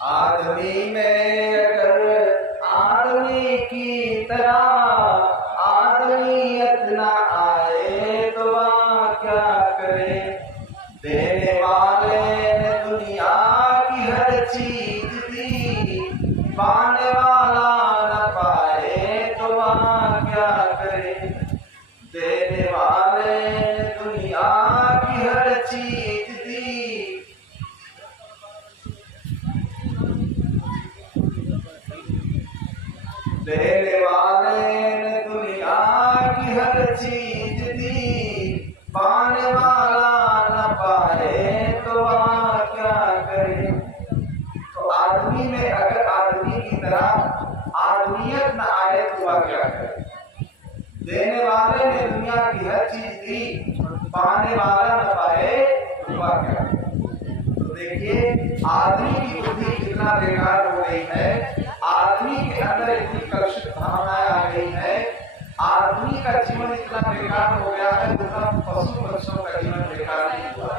आदमी में अगर आदमी की तरह आदमियत ना आए तो वहाँ क्या करे। देने वाले ने दुनिया की हर चीज दी, पाने वाला न पाए तो वहाँ क्या करे। देने वाले ने दुनिया की हर चीज दी, देने वाले ने दुनिया की हर चीज दी, पाने वाला न पाए तो वहाँ क्या करे। तो आदमी में अगर आदमी की तरह आदमियत न आए तो वह क्या करे। देने वाले ने दुनिया की हर चीज दी, पाने वाला न पाए तो वह क्या करे। तो देखिए आदमी की बुद्धि कितना बेकार हो गई है, आदमी के अंदर इतनी कलुषित भावनाएं आ गई है, आदमी का जीवन इतना बेकार हो गया है, जितना पशु पक्षियों का जीवन बेकार नहीं हुआ।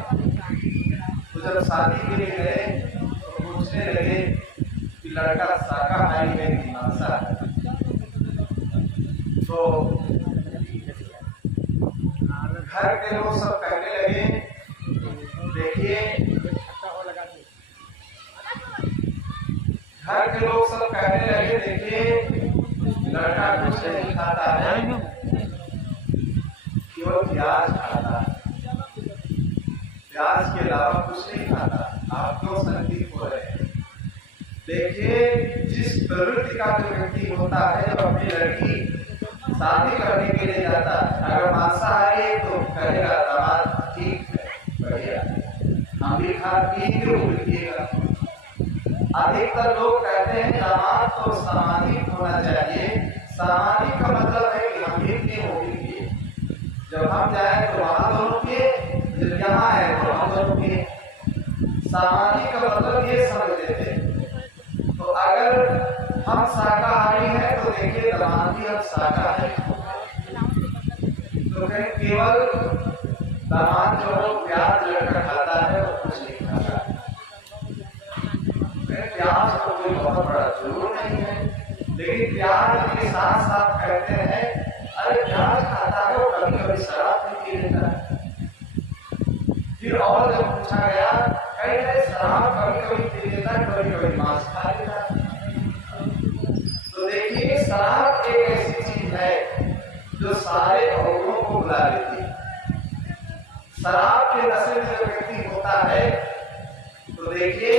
तो जब शादी के लिए गए तो पूछने लगे कि लड़का शाकाहारी है कि मांसाहारी है। तो घर के लोग सब कहने लगे, देखिए घर के लोग सब कहने लगे, देखिए लड़का कुछ नहीं खाता है, केवल प्याज खाता है, प्याज के अलावा कुछ नहीं खाता। आप क्यों संदिग्ध हो रहे हैं। देखिए जिस प्रवृत्ति का जो व्यक्ति होता है, जब अपनी लड़की शादी करने के लिए जाता है, अगर मांसाहारी है तो कहेगा दामाद ठीक है, बढ़िया, हम भी खा पिएंगे वो भी पिएगा। अधिकतर लोग कहते हैं दामाद तो सामाजिक होना चाहिए। सामाजिक का मतलब है कि हम भी पिए वो भी पिए, जब हम जाए तो वहां दोनों पिए, जब यहाँ है तो हम दोनों पिए। सामाजिक का मतलब ये समझ लेते हैं। तो अगर हम शाकाहारी हैं तो देखिए दामाद भी हम शाकाहारी, तो कहीं केवल दामाद जो प्याज लड़का खाता है वो कुछ नहीं खाता। प्याज तो कोई बहुत बड़ा जरूर नहीं है, लेकिन प्याज के साथ साथ कहते हैं अरे प्याज खाता है वो कभी कभी शराब भी पी लेता है। फिर और जब पूछा गया कहीं शराब कभी कभी पी लेता है, कभी कभी मांस खा लेता है। तो देखिए शराब एक ऐसी चीज है जो सारे अवगुणों को बुला लेती है। शराब के नशे में जो व्यक्ति होता है तो देखिए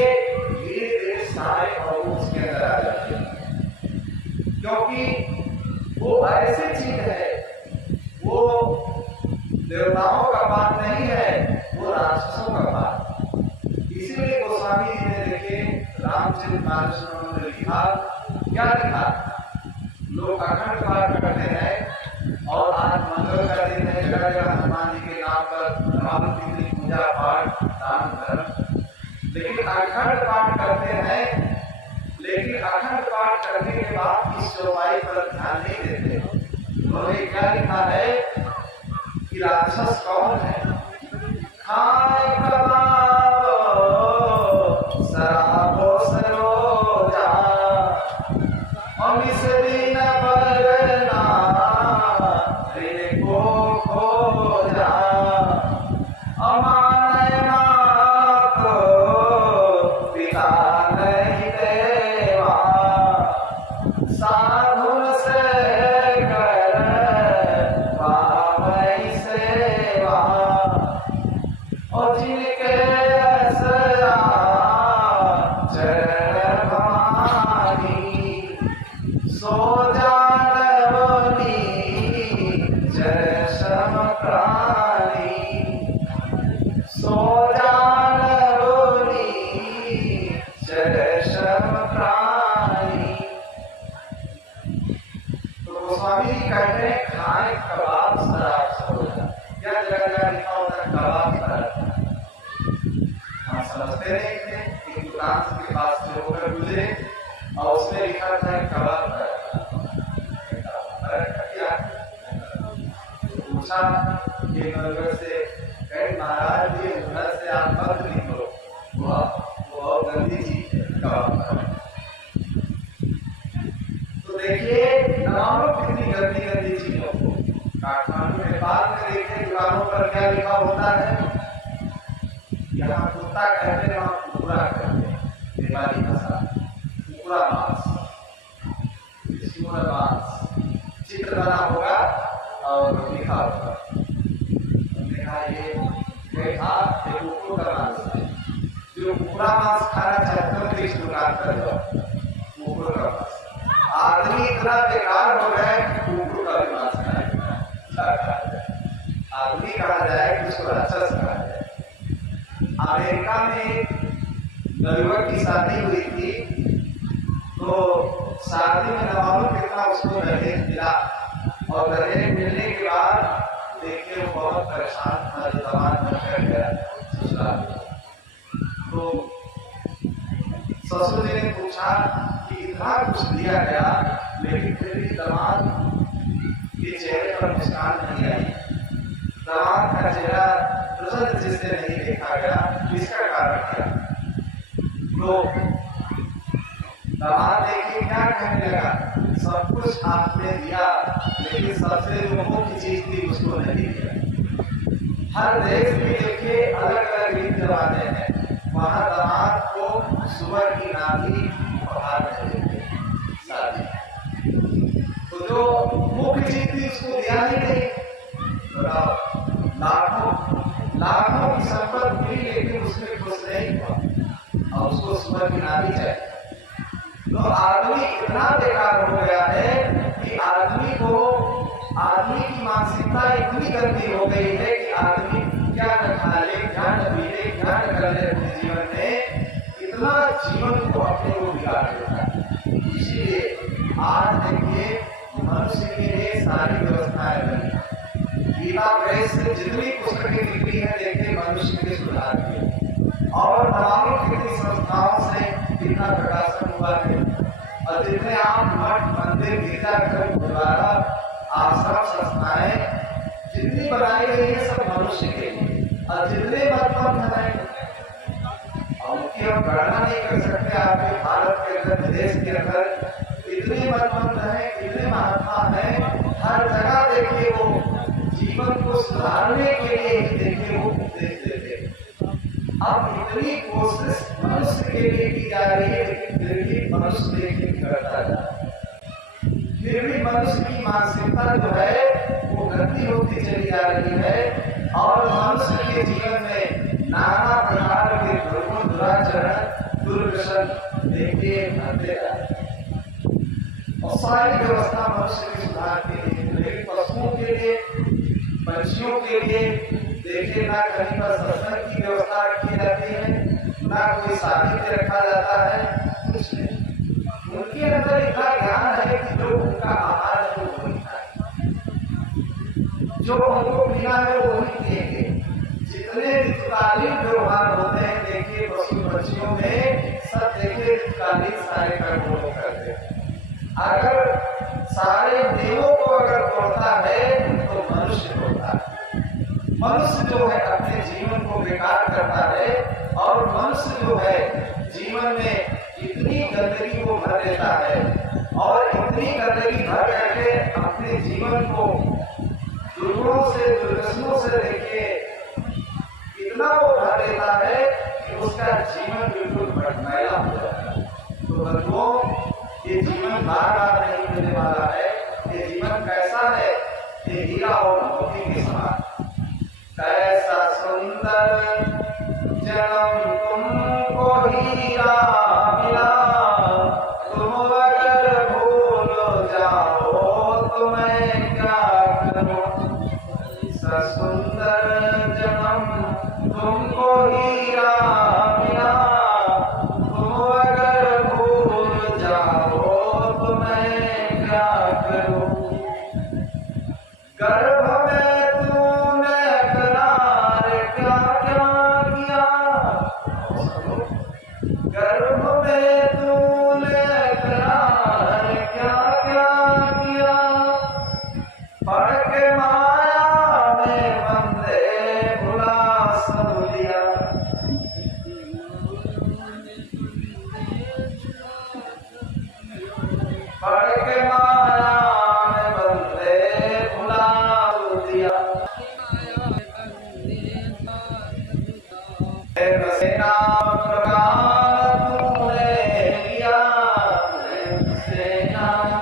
धीरे धीरे सारे अवगुण उसके अंदर आ जाते हैं, क्योंकि वो ऐसी चीज है, वो देवताओं का बात नहीं है, वो राक्षसों का बात। इसीलिए गोस्वामी जी ने देखिए रामचरितमानस में उन्होंने लिखा, क्या लिखा, लोग अखंड पाठ करते हैं और आज मंगल का दिन है, जगह जगह हनुमान जी के नाम पर राम की पूजा पाठ दान धर्म, लेकिन अखंड पाठ करते हैं, लेकिन अखंड पाठ करने के बाद इस चौपाई पर ध्यान नहीं देते। उन्होंने क्या लिखा है कि राक्षस कौन है। खाए कबाब शराबो सरोजा अमिस दिन बरना ऋण को खोजा अमानय को पिता नहीं देवा साधुन से कर पावई सेवा और जिनके सया चरण भागी सो जानवनी जय सम प्राणी सो जानवनी जय सम प्राणी। तो गोस्वामी जी कहते हैं खाए कबाब शराब सरोजा, क्या जगह जगह लिखा होता है कबाब शराब। हम समझते नहीं थे कि दुकान के पास से होकर गुजरे और उसमें लिखा था कबाब पूछा कि नगर से कहीं महाराज जी घर से आप मत निकलो, वो बहुत गंदी चीज है कबाब। गंदी गंदी चीजों को। काठमांडू नेपाल में देखे दीवारों पर क्या लिखा होता है, यहाँ कुत्ता कहते हैं, वहाँ कुकुरा कहते हैं, नेपाली भाषा कुकुरा मांस, चित्र बना होगा और लिखा होगा। हमने कहा ये कुकुर का मांस है, जो कुकुरा मांस खाना चाहते हो तो इस दुकान पर जाओ, कुकुर का मांस। आदमी इतना बेकार हो गया है कि कुकुर का भी मांस खाएगा, आदमी कहा जाए कि उसको राक्षस कहा जाए। अमेरिका में नवयुवक की शादी हुई थी, तो शादी में न मालूम कितना उसको दहेज मिला, और दहेज मिलने के बाद देखिए वो बहुत परेशान था, जवान बनकर गया ससुराल। तो ससुर जी ने पूछा कि इतना कुछ दिया गया लेकिन फिर भी दामाद के चेहरे पर मुस्कान नहीं आई, दामाद का चेहरा प्रसन्न जिससे नहीं देखा गया, इसका कारण क्या? तो दामाद देखिए क्या कहने लगा, सब कुछ आपने दिया लेकिन सबसे जो मुख्य चीज थी उसको नहीं दिया। हर देश में देखिए अलग अलग रीत रिवाज हैं, वहां दामाद को सुअर की नाभि उपहार में देते शादी, तो जो मुख्य चीज थी उसको दिया ही नहीं। लाखों की संपत्ति मिली लेकिन उसमें खुश नहीं हुआ और उसको सुअर की नाभि चाहिए। तो आदमी इतना बेकार हो गया है कि आदमी की मानसिकता इतनी गंदी हो गई है कि आदमी क्या न खा ले, क्या न पी ले, क्या न कर ले अपने जीवन में, इतना जीवन को अपने को बिगाड़ देता है। इसीलिए आज देखिए मनुष्य के लिए सारी व्यवस्थाएं बनी, गीता प्रेस से जितनी पुस्तकें निकली है देखिए मनुष्य के सुधार के, और तमाम कितनी संस्थाओं से कितना प्रकाशन हुआ है, और जितने आप मठ मंदिर गिरजाघर गुरुद्वारा आश्रम संस्थाएं जितनी बनाई गई है सब मनुष्य के लिए, और जितने मतपंथ हैं और उनकी हम गणना नहीं कर सकते। आपके भारत के अंदर विदेश के अंदर इतने मतपंथ हैं, इतने महात्मा हैं, हर जगह देखिए वो जीवन को सुधारने के लिए देखिए वो उपदेश देते हैं। अब इतनी कोशिश मनुष्य के लिए की जा रही है लेकिन फिर भी मनुष्य देखिए करता जा रहा है, फिर भी मनुष्य की मानसिकता जो है वो गति होती चली जा रही है, और मनुष्य के जीवन में नाना प्रकार के दुर्गुण दुराचरण दुर्व्यसन देखिए बढ़ते जा रहे हैं। और सारी व्यवस्था मनुष्य के सुधार के लिए, लेकिन पशुओं के लिए, पंछियों के लिए देखिए ना कहीं पर सत्संग की व्यवस्था रखी जाती है, ना कोई साहित्य रखा जाता है, कुछ नहीं। उनके अंदर इतना ज्ञान है कि जो उनका आहार है वो वही खाए, जो उनको पीना है वो वही पिएंगे। जितने ऋतुकालीन व्यवहार होते हैं देखिए पशु पक्षियों में सब देखिए ऋतुकालीन सारे कर्म वो करते हैं। अगर सारे देवों को अगर तोड़ता है तो मनुष्य तोड़ता है। मनुष्य जो है अपने जीवन को बेकार करता है, और मनुष्य जो है जीवन में इतनी गंदगी को भर देता है, और इतनी गंदगी भर करके अपने जीवन को दुर्गुणों से दुर्व्यसनों से देखिए इतना वो भर देता है कि उसका जीवन बिल्कुल मैला हो जाता है। तो बंधुओं, ये जीवन बार बार नहीं मिलने वाला है। ये जीवन कैसा है? ये हीरा और मोती के समान। कैसा सुंदर जन्म तुमको हीरा मिला, तुम अगर भूल जाओ तो मैं क्या करूं। ऐसा सुंदर जन्म तुमको हीरा मिला, तुम अगर भूल जाओ तो मैं क्या करूं। गर्भ में तूने करार क्या क्या किया, गर्भ में तूने करार क्या क्या किया। पढ़ के माया में बंदे भुला सब दिया, प्रेम से नाम प्रगान तूने लिया, प्रेम से नाम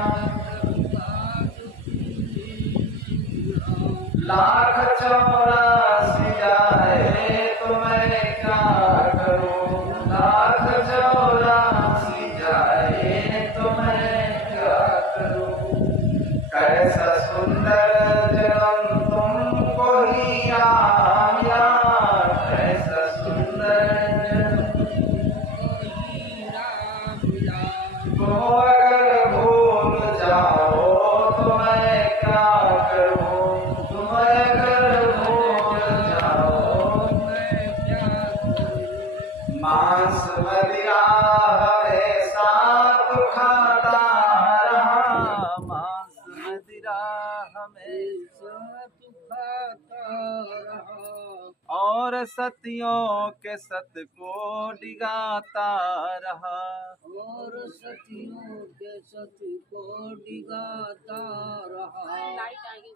लाख 84 जाए तो मैं क्या करूं, लाख 84 जाए तो मैं क्या करूं। कैसा सुंदर जन्म तुमको ही मिला, कैसा सुंदर जन्म तुम अगर भूल जाओ तो मैं क्या करूं, तुम अगर भूल जाओ मैं क्या करूं। मांस मदिरा हमेशा तू खाता रहा, मांस मदिरा हमेशा तू खाता रहा, और सतियों के सत को डिगाता रहा, और सतियों के सत को डिगाता रहा। लाइट आ गई।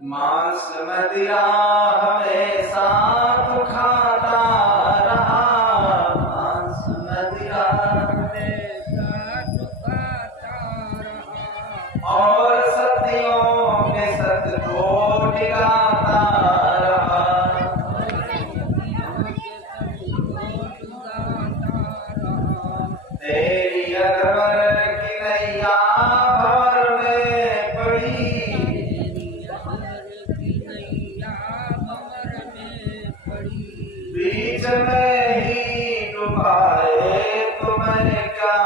मांस मदिरा हमेशा तू खाता रहा, मांस मदिरा हमेशा तू खाता रहा, और सतियों के सत को डिगाता रहा। तेरी अकबर की नैया भंवर में पड़ी, बीच में ही डुबाए तो मैं क्या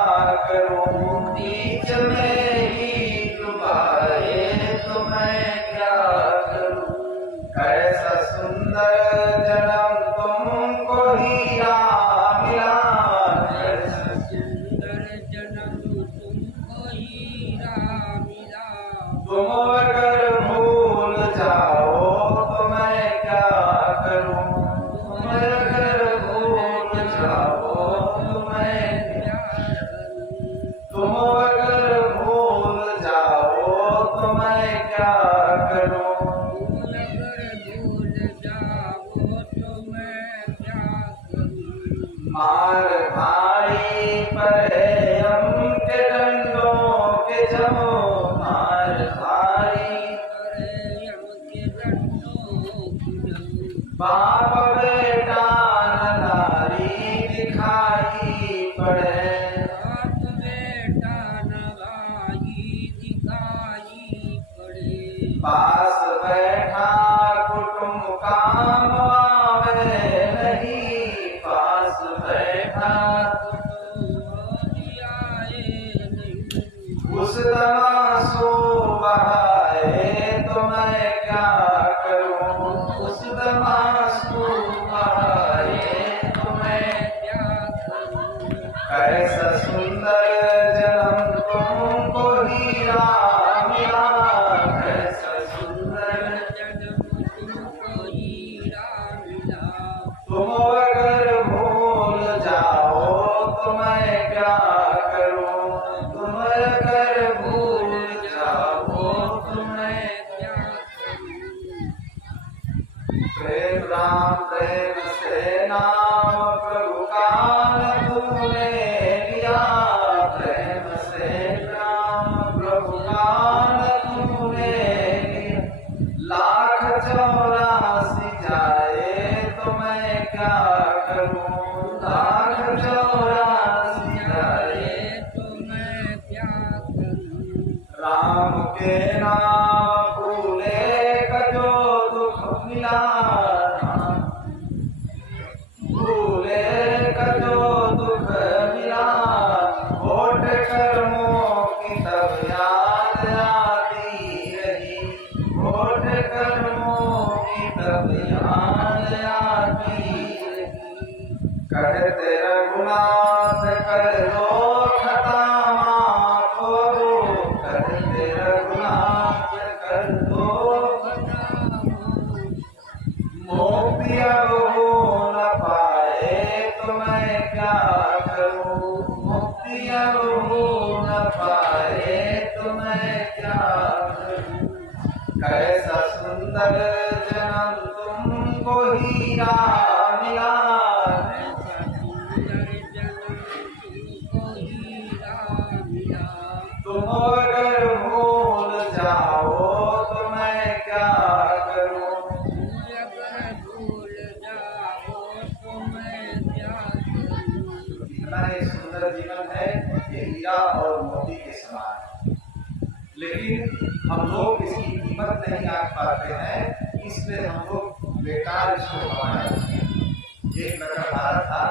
करूं, बीच में ही डुबाए तो मैं क्या करूं। कैसा सुंदर जन्म तुमको हीरा मिला, कैसा सुंदर जन्म तुमको हीरा मिला, तुम अगर भूल जाओ तो मैं क्या करूं, तुम अगर भूल जाओ तो मैं क्या करूं। तुम अगर भूल जाओ तो मैं क्या करूं। तुम अगर भूल जाओ तो मैं क्या करूं। मार भारी पड़े हम के डंडों के जमो, मार भारी बाप बेटा नारी दिखाई पड़े, बाप बेटा नवाई दिखाई पड़े, पास बैठा कुटुंब काम आवे नहीं, पास बैठा उस तमाशो बहाए तो मैं क्या करूं, उस तमाशो बहाए तो मैं क्या करूं। कैसा सुंदर जन्म तुमको हीरा मिला, कैसा सुंदर जन्म तुमको हीरा मिला, तुम अगर भूल जाओ तो मैं क्या करूं, तुम अगर भूल जाओ तो मैं क्या करूं। प्रेम राम प्रेम से नाम प्रभु का तूने लिया, प्रेम से नाम प्रभु का तूने लिया, लाख 84 जाए तो मैं क्या करूं, लाख 84 जाए तो मैं क्या करूं। राम के नाम भूले का जो दुख मिला, भूले का जो दुख मिला, होठ कर्मों की तब याद आती कहते रघुनाथ कर दो मोक्ति अब हो न पाए तो मैं क्या करूं, मुक्ति अब हो न पाए तो मैं क्या करूं। कैसा सुंदर जन्म तुमको हीरा मिला, तुम अगर भूल जाओ तो मैं क्या करूं, इतना ही सुंदर जीवन है ये हीरा और मोती के समान। लेकिन हम लोग इसकी कीमत नहीं आंक पाते हैं, इसलिए हम लोग बेकार इसको गंवाया। एक लकड़हारा था,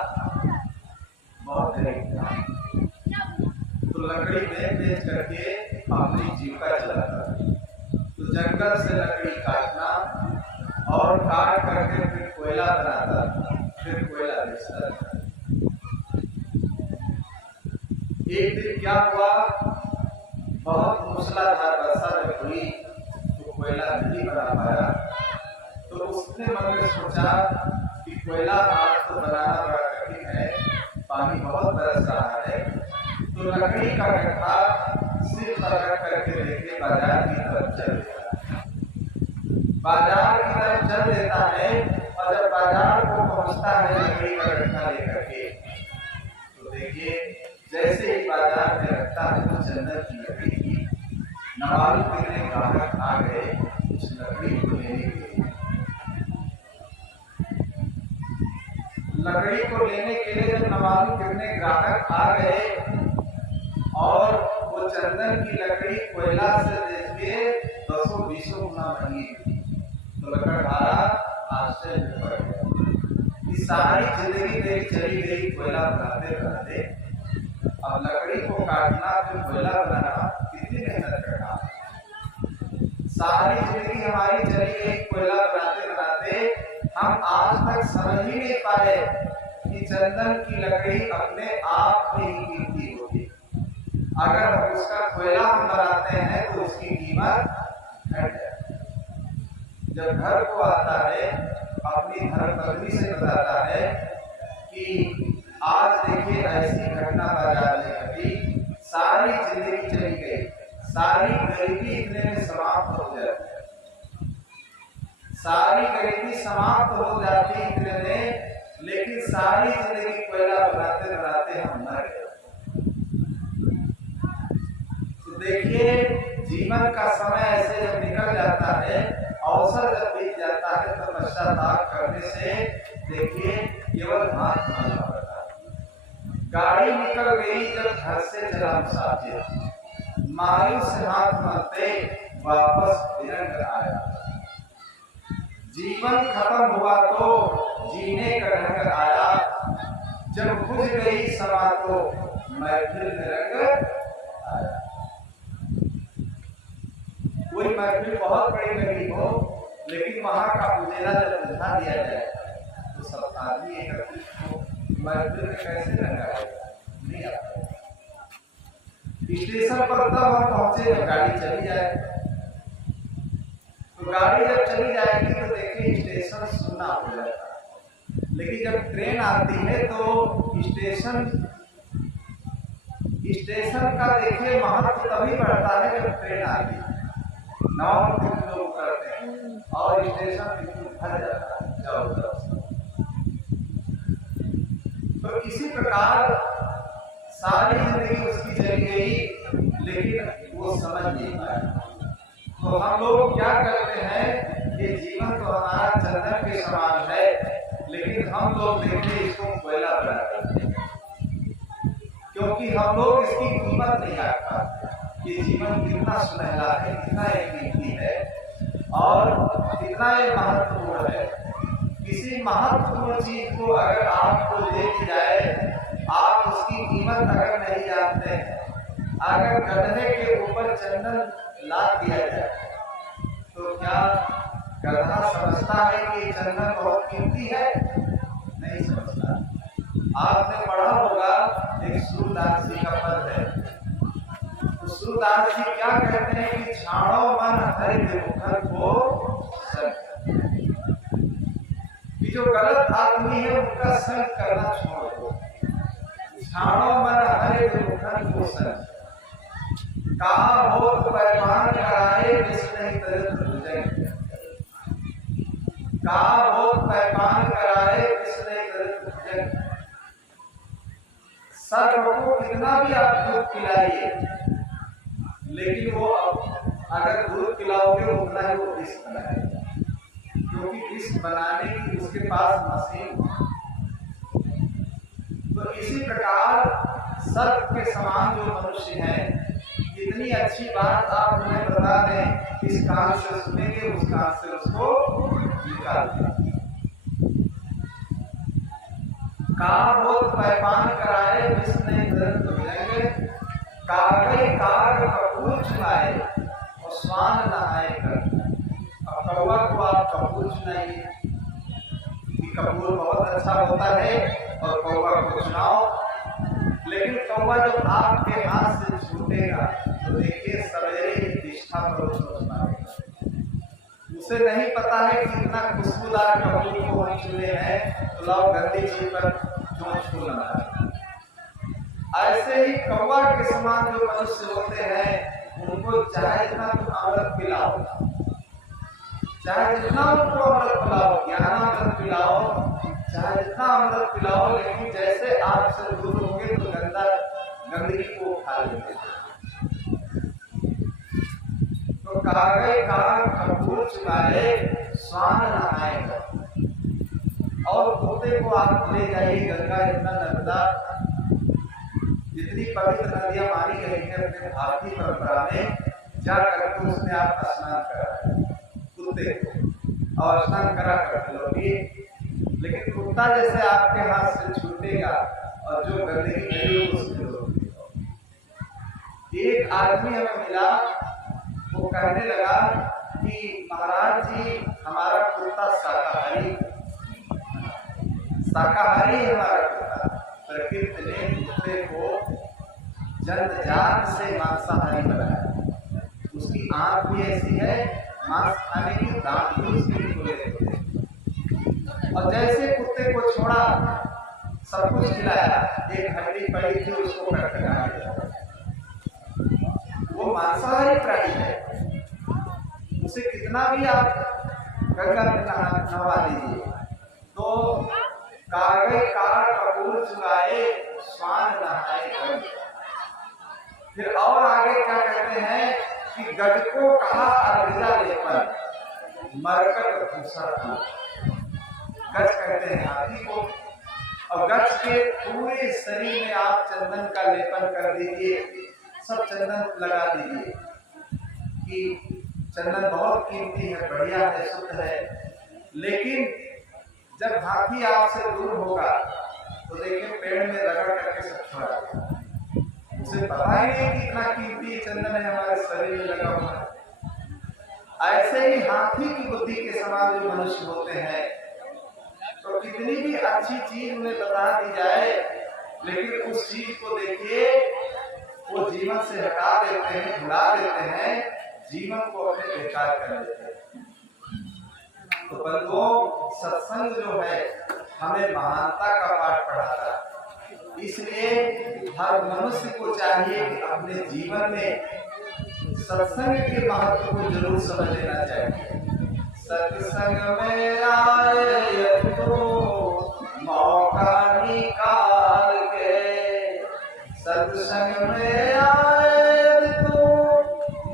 बहुत गरीब था, तो लकड़ी बेच करके अपनी जीविका चलाता। तो जंगल से लकड़ी काटना और काट करके फिर कोयला बनाता, फिर कोयला बेचता था। एक दिन क्या हुआ, बहुत मूसलाधार वर्षा जब हुई तो कोयला नहीं बना पाया। तो उसने मन में सोचा कि कोयला आज तो बनाना बड़ा कठिन है, पानी बहुत बरस रहा है, तो लकड़ी का गट्ठा सिर पर रख करके लेके बाजार की तरफ चल देता। बाजार की तरफ चल देता है और जब बाजार को पहुंचता है लकड़ी का गट्ठा लेकर के, तो देखिए जैसे ही बाजार में रखता है तो चंदन की लकड़ी की नवाल कितने ग्राहक आ गए उस लकड़ी को लेने के लिए। लकड़ी को लेने के लिए जब नवाल कितने ग्राहक आ गए और वो चंदन की लकड़ी कोयला से देख के 10-20 गुना महंगी, तो लकड़हारा आश्चर्य में पड़ गया कि सारी जिंदगी मेरी चली गई कोयला बनाते बनाते, अब लकड़ी को काटना फिर कोयला बनाना कितनी मेहनत करना। सारी जिंदगी हमारी चली गई कोयला बनाते बनाते, हम आज तक समझ ही नहीं पाए कि चंदन की लकड़ी अपने आप में ही कीमती होती। अगर उसका कोयला हम बनाते हैं तो उसकी कीमत घट जाती। जब घर को आता है अपनी धर्मपत्नी से बताता है कि आज देखिए ऐसी घटना बाजार में घटी, सारी जिंदगी चली गई, सारी गरीबी इतने में समाप्त हो जाती है, सारी गरीबी समाप्त हो जाती इतने में, लेकिन सारी जिंदगी कोयला बनाते बनाते हम मर गए। तो देखिए जीवन का समय ऐसे जब निकल जाता है, अवसर जब बीत जाता है तो पश्चाताप करने से देखिए केवल हाथ मारना पड़ता है। गाड़ी निकल गई जब घर से चला मुसाफिर, मायूस से हाथ मारते वापस निरंतर आया। जीवन खत्म हुआ तो जीने का ढंग आया, जब बुझ गई समा तो महफिल में रंग आया। कोई महफिल बहुत बड़ी लगी हो, लेकिन वहां का उजेला जब बुझा दिया जाए तो सब आदमी एकत्रित हो, महफिल में कैसे रंग आएगा, नहीं आता। स्टेशन पर तब हम पहुंचे जब गाड़ी चली जाए, तो गाड़ी जब चली जाएगी तो देखिए स्टेशन सुनना हो जाता है। लेकिन जब ट्रेन आती है तो स्टेशन का देखिए महत्व तभी बढ़ता है जब ट्रेन आती है। 9 लोग उतरते हैं और स्टेशन बिल्कुल भर जाता है चारों तरफ से। तो इसी प्रकार सारी जिंदगी उसकी चली गई, लेकिन वो समझ नहीं पाया। तो हम लोग क्या करते हैं कि जीवन तो हमारा चंदन के समान है, लेकिन हम लोग देखिए इसको कोयला बना देते हैं, क्योंकि हम लोग इसकी कीमत नहीं आंक पाते कि जीवन कितना सुनहरा है, कितना ये कीमती है और कितना ये महत्वपूर्ण है। किसी महत्वपूर्ण चीज को अगर आपको दे दी जाए, आप उसकी कीमत अगर नहीं जानते हैं, अगर गधे के ऊपर चंदन लाद दिया जाए तो क्या गधा समझता है कि चंदन बहुत कीमती है? नहीं समझता। आपने पढ़ा होगा एक सूरदास जी का पद है, तो सूरदास जी क्या कहते हैं कि छाड़ो मन हरि मुखर को संग। कि जो गलत आदमी है उनका संग करना छोड़ दो। छाड़ो मन हरि मुखर को संग। का भोग पैमान कराए विष्णु तरत भुजंग। का भोग पैमान कराए विष्णु तरत भुजंग। सर्व को कितना भी आप दूध पिलाइए, लेकिन वो अगर दूध पिलाओगे उतना ही वो विष बनाएगा, क्योंकि विष बनाने की उसके पास मशीन। तो इसी प्रकार सर्प के समान जो मनुष्य है, इतनी अच्छी बात आप उन्हें बता दें, इस कान से सुनेंगे, उस कान से उसको निकाल दें। का बोध पैमान कराए विष्णु दर्द मिलेंगे। कागई काग कपूर चुनाए और स्वान नहाए कर। अब कौवा को आप कपूर चुनाइए कि कपूर बहुत अच्छा होता है और कौवा को चुनाओ, लेकिन कौवा जब आपके हाथ से छूटेगा तो देखिए सवेरे ही निष्ठा पर उसको सुनाएगा। उसे नहीं पता है कि इतना खुशबूदार कपूर को हम चुने हैं, तो लाओ गंदी चीज पर चोंच को लगाए। ऐसे ही कौवा के समान जो मनुष्य होते हैं, उनको चाहे जितना तुम अमृत पिलाओ, चाहे जितना उनको अमृत पिलाओ, ज्ञानामृत पिलाओ, चाहे जितना अमृत पिलाओ, लेकिन जैसे आपसे दूर होंगे तो गंदगी को उठा लेते हैं। तो कागज काग कपूर चुनाए स्वान नहाए। और पोते को आप ले जाइए गंगा यमुना नर्मदा, जितनी पवित्र नदियां मानी गई है अपने भारतीय परंपरा में, जा करके उसमें आप स्नान कराएं कुत्ते को, और स्नान करा कर लोगे, लेकिन कुत्ता जैसे आपके हाथ से छूटेगा और जो गंदगी मिली उसमें लोगे। एक आदमी हमें मिला, वो कहने लगा कि महाराज जी हमारा कुत्ता शाकाहारी है, हमारा कुत्ता। प्रकृति ने कुत्ते को जन्मजात से मांसाहारी बनाया। उसकी आंख भी ऐसी है, मांस खाने की दांत भी उसके खुले होते हैं। और जैसे कुत्ते को छोड़ा, सब कुछ खिलाया, एक हड्डी पड़ी थी उसको कटकटा दिया। वो मांसाहारी प्राणी है, उसे कितना भी आप गंगा में नहवा दीजिए, तो कागज काग कपूर चुराए स्वान नहाए कर। फिर और आगे क्या कहते हैं कि गज को कहा अर्जा लेपर, मरकट भूसा था। गज कहते हैं हाथी को, और गज के पूरे शरीर में आप चंदन का लेपन कर दीजिए, सब चंदन लगा दीजिए कि चंदन बहुत कीमती है, बढ़िया है, शुद्ध है। लेकिन जब हाथी आपसे दूर होगा तो देखिए पेड़ में रगड़ करके सब छोड़ा देगा। उसे पता ही नहीं कि इतना कीमती चंदन है हमारे शरीर में लगा हुआ है। ऐसे ही हाथी की बुद्धि के समान जो मनुष्य होते हैं, तो कितनी भी अच्छी चीज उन्हें बता दी जाए, लेकिन उस चीज को देखिए वो जीवन से हटा देते हैं, भुला देते हैं, जीवन को अपने बेकार कर देते हैं। तो बंधुओं, सत्संग जो है हमें महानता का पाठ पढ़ाता है। इसलिए हर मनुष्य को चाहिए कि अपने जीवन में सत्संग के महत्व को जरूर समझ लेना चाहिए। सत्संग में आए तो मौका निकाल के, सत्संग में आए तो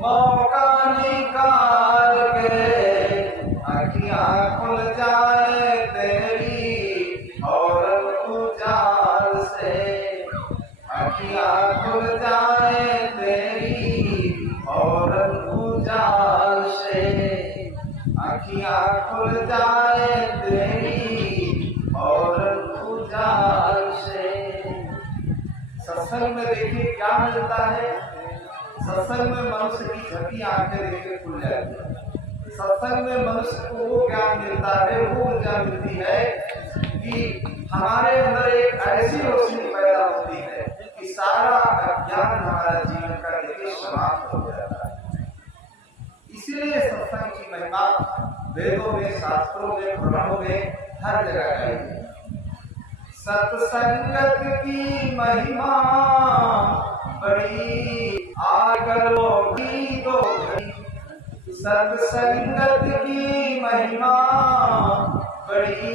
मौका निकाल के, अखियां खुल जाए तेरी और उजाल से, अखियां खुल जाए तेरी और उजाल से, अखियां खुल जाए तेरी और उजाल से। सत्संग में देखिए क्या मिलता है। सत्संग में मनुष्य की झपकी आंखें देखिए खुल जाती है। सत्संग में मनुष्य को वो ज्ञान मिलता है, वो ऊर्जा मिलती है कि हमारे अंदर एक ऐसी रोशनी पैदा होती है कि सारा अज्ञान हमारा जीवन का देखिए समाप्त हो जाता है। इसीलिए सत्संग की महिमा वेदों में, शास्त्रों में, पुराणों में हर जगह गाई है। सत्संगत की महिमा बड़ी, आ करो घड़ी दो घड़ी। सत्संगत की महिमा बड़ी,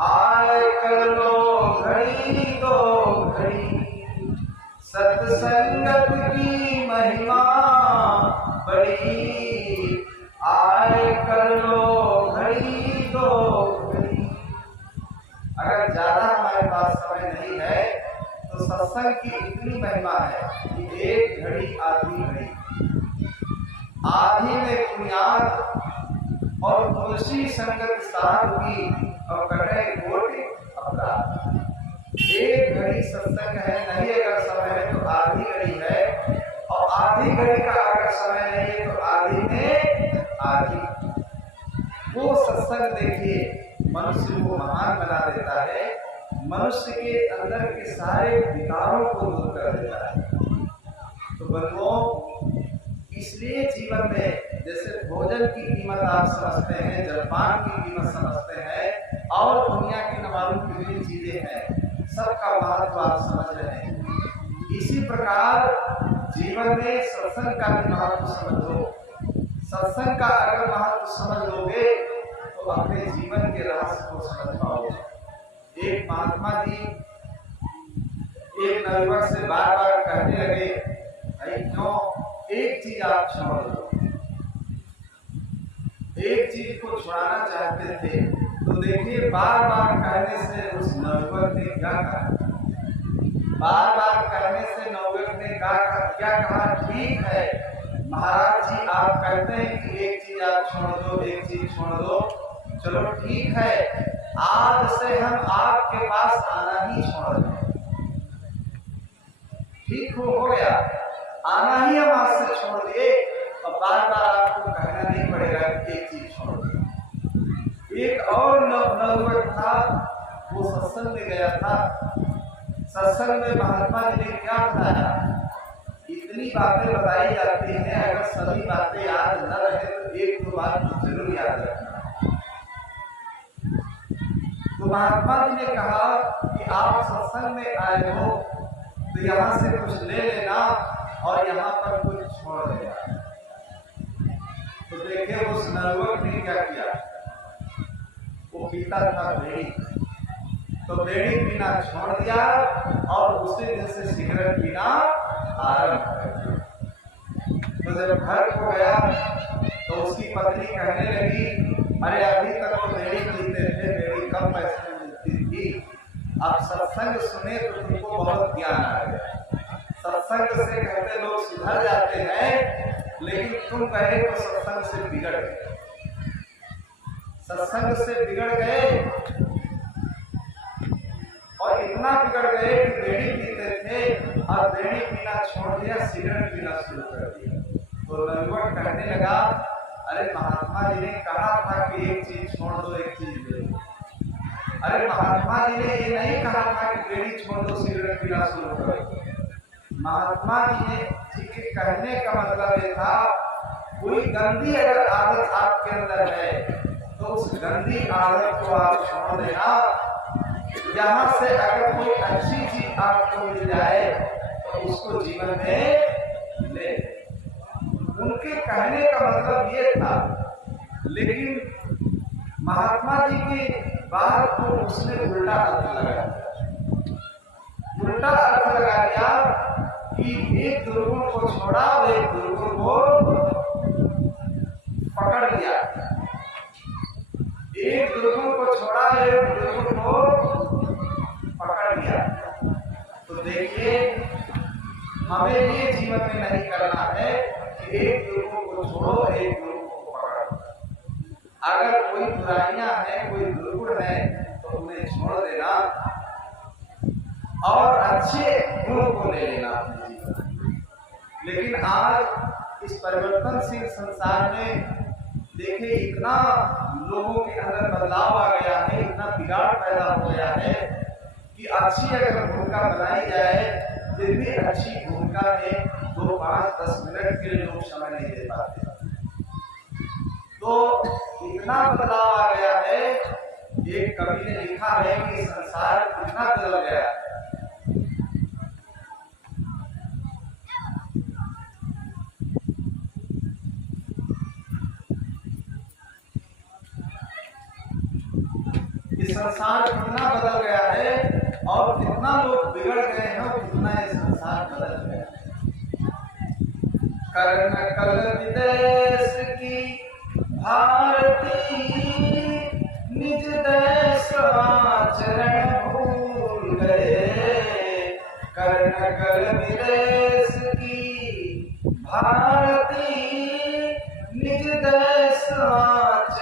आय करो घड़ी दो घड़ी। सत्संगत की महिमा बड़ी, आय करो घड़ी दो घड़ी। अगर ज्यादा हमारे पास समय नहीं है तो सत्संग की इतनी महिमा है कि एक घड़ी आधी घड़ी, आधी में पुण्यात और तुलसी संगत साधु की और कटे कोटि अपराध। एक घड़ी सत्संग है, नहीं अगर समय है तो आधी घड़ी है, और आधी घड़ी का अगर समय नहीं है तो आधी में आधी। वो सत्संग देखिए मनुष्य को महान बना देता है, मनुष्य के अंदर के सारे विकारों को दूर कर देता है। तो बंधुओं, इसलिए जीवन में जैसे भोजन की कीमत आप समझते हैं, जलपान की कीमत समझते हैं, और दुनिया की न मालूम कितनी चीजें हैं, सबका महत्व आप समझ रहे हैं। इसी प्रकार जीवन में सत्संग का भी महत्व समझो। सत्संग का अगर महत्व समझ लोगे तो अपने जीवन के रहस्य को समझ पाओगे। एक महात्मा जी एक नवयुवक से बार बार कहने लगे, भाई क्यों एक चीज आप छोड़ दो। एक चीज को छुड़ाना चाहते थे, तो देखिए बार बार कहने से उस नवयुवक ने क्या कहा। बार बार कहने से नवयुवक ने क्या कहा, ठीक है महाराज जी, आप कहते हैं कि एक चीज आप छोड़ दो, एक चीज छोड़ दो, चलो ठीक है, आज से हम आपके पास आना ही छोड़ दें। ठीक हो गया, आना ही हम आज से छोड़ दिए, और बार बार आपको कहना नहीं पड़ेगा कि एक चीज छोड़ दो। एक और नवयुवक था, वो सत्संग में गया था। सत्संग में महात्मा जी ने क्या बताया, इतनी बातें बताई जाती हैं, अगर सभी बातें याद न रहे तो एक दो बात जरूर याद रखना। तो महात्मा जी ने कहा कि आप सत्संग में आए हो तो यहाँ से कुछ ले लेना और यहाँ पर कुछ छोड़ देना। तो देखिए उस नवयुवक ने क्या किया, वो पीता था बीड़ी, तो बीड़ी पीना छोड़ दिया और उसी दिन से सिगरेट पीना आरंभ कर दिया। तो जब घर को गया तो उसकी पत्नी कहने लगी, अरे अभी तक तो बीड़ी पीते थे, बीड़ी कम पैसे में मिलती थी, अब सत्संग सुने तो तुमको बहुत ज्ञान आ गया। सत्संग से कहते लोग सुधर जाते हैं, लेकिन तुम कहे तो सत्संग से बिगड़ गए। सत्संग से बिगड़ गए और इतना बिगड़ गए कि बीड़ी पीते थे और बीड़ी पीना छोड़ दिया, सिगरेट पीना शुरू कर दिया। तो नवयुवक कहने लगा, अरे महात्मा जी ने कहा था कि एक चीज छोड़ दो, एक चीज ले लो। अरे महात्मा जी ने ये नहीं कहा था कि बीड़ी छोड़ दो, सिगरेट पीना शुरू करो। महात्मा जी के कहने का मतलब ये था, कोई गंदी अगर आदत आपके अंदर है तो उस गंदी आदत को आप छोड़ देना। यहाँ से अगर कोई अच्छी चीज आपको मिल जाए तो उसको जीवन में ले। उनके कहने का मतलब ये था, लेकिन महात्मा जी की बात को उसने उल्टा अर्थ लगाया। उल्टा अर्थ लगा दिया कि एक दुर्गुण को छोड़ा और एक दुर्गुण को पकड़ लिया। एक दुर्गुण को छोड़ा, एक दुर्गुण को पकड़ लिया। तो देखिए हमें ये जीवन में नहीं करना है कि एक दुर्गुण को छोड़ो, एक दुर्गुण को पकड़ो। अगर कोई बुराइयां हैं, कोई दुर्गुण है तो उन्हें छोड़ देना और अच्छे गुण को ले लेना अपने जीवन में। लेकिन आज इस परिवर्तनशील संसार में देखिए इतना लोगों के अंदर बदलाव आ गया है, इतना बिगाड़ पैदा हो गया है कि अच्छी अगर भूमिका बनाई जाए फिर भी अच्छी भूमिका में 2, 5, 10 मिनट के लिए लोग समय नहीं दे पाते। तो इतना बदलाव आ गया है। एक कवि ने लिखा है कि संसार कितना बदल गया है। ये संसार कितना बदल गया है और कितना लोग बिगड़ गए हैं और कितना ये संसार बदल गया है। कर्ण कल विदेश की भारती, निज देश आचरण भूल गए। कर्ण कल विदेश की भारती, निज देश आचरण